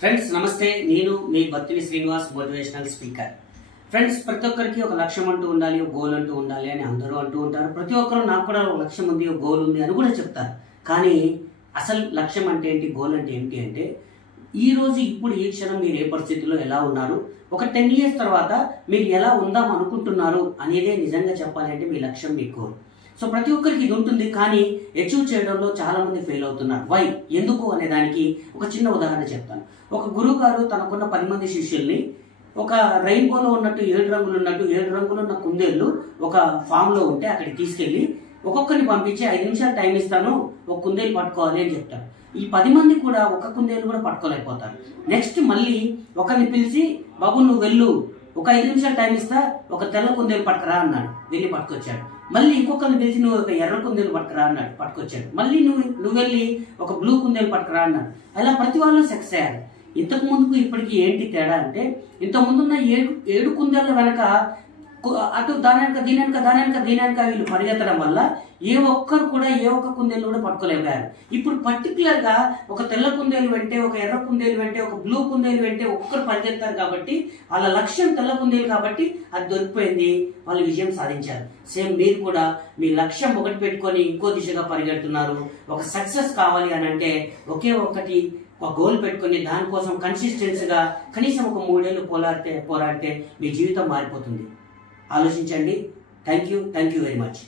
Friends నమస్తే, నేను మీ Battini Srinivas, motivational speaker. Friends, ప్రతి ఒక్కరికి ఒక లక్ష్యం అంటూ ఉండాలి, ఒక గోల్ అంటూ ఉండాలి అని అందరూ అంటూ ఉంటారు. ప్రతి ఒక్కరు నాకు కూడా ఒక లక్ష్యం ఉంది, ఒక గోల్ ఉంది అని కూడా చెప్తారు. కానీ అసలు లక్ష్యం అంటే ఏంటి, గోల్ అంటే ఏంటి అంటే ఈ రోజు ఇప్పుడు ఈ క్షణం మీరు ఏ పరిస్థితుల్లో ఎలా ఉన్నారు, ఒక 10 years తర్వాత మీరు ఎలా ఉందాం అనుకుంటున్నారు అనేదే నిజంగా చెప్పాలి అంటే మీ లక్ష్యం, మీ గోల్. సో ప్రతి ఒక్కరికి ఇది ఉంటుంది, కానీ అచీవ్ చేయడంలో చాలా మంది ఫెయిల్ అవుతున్నారు. వై, ఎందుకు అనే దానికి ఒక చిన్న ఉదాహరణ చెప్తాను. ఒక గురువు గారు తనకున్న 10 మంది శిష్యుల్ని ఒక రెయిన్బోలో ఉన్నట్టు 7 రంగులు ఉన్నట్టు 7 రంగులు ఉన్న కుందేళ్లు ఒక ఫామ్ లో ఉంటే అక్కడికి తీసుకెళ్లి ఒక్కొక్కరిని పంపించి 5 నిమిషాలు టైం ఇస్తాను, ఒక కుందేలు పట్టుకోవాలి అని చెప్తారు. ఈ 10 మంది కూడా ఒక కుందేలు కూడా పట్టుకోలేకపోతారు. నెక్స్ట్ మళ్ళీ ఒకరిని పిలిచి, బాబు నువ్వు వెళ్ళు, ఒక 5 నిమిషాలు టైం ఇస్తా, ఒక తెల్ల కుందేలు పట్టుకురా అన్నాడు. వెళ్ళి పట్టుకొచ్చాడు. మళ్ళీ ఇంకొకరిని పిలిచి, నువ్వు ఒక ఎర్ర కుందేలు పట్టుకురా అన్నాడు. పట్టుకొచ్చాడు. మళ్ళీ నువ్వు వెళ్ళి ఒక బ్లూ కుందేలు పట్టుకురా అన్నాడు. అలా ప్రతి వాళ్ళు సక్సెస్ అయ్యారు. ఇంతకు ముందుకు ఇప్పటికి ఏంటి తేడా అంటే, ఇంత ముందున్న 7 కుందేళ్ల వెనక అటు దాని వెనక వీళ్ళు పరిగెత్తడం వల్ల ఏ ఒక్కరు కూడా ఏ ఒక్క కుందేలు కూడా పట్టుకోలేకపోయారు. ఇప్పుడు పర్టికులర్ గా ఒక తెల్ల కుందేలు వెంటే, ఒక ఎర్ర కుందేలు వెంటే, ఒక బ్లూ కుందేలు వెంటే ఒక్కరు పరిగెత్తారు. కాబట్టి వాళ్ళ లక్ష్యం తెల్ల కుందేలు కాబట్టి అది దొరికిపోయింది, వాళ్ళు విజయం సాధించారు. సేమ్ మీరు కూడా మీ లక్ష్యం ఒకటి పెట్టుకొని ఇంకో దిశగా పరిగెడుతున్నారు. ఒక సక్సెస్ కావాలి అని అంటే ఒకే ఒక్కటి ఒక గోల్ పెట్టుకుని దానికోసం కన్సిస్టెన్సీగా కనీసం ఒక 3 ఏళ్ళు పోరాడితే మీ జీవితం మారిపోతుంది. ఆలోచించండి. Thank you very much.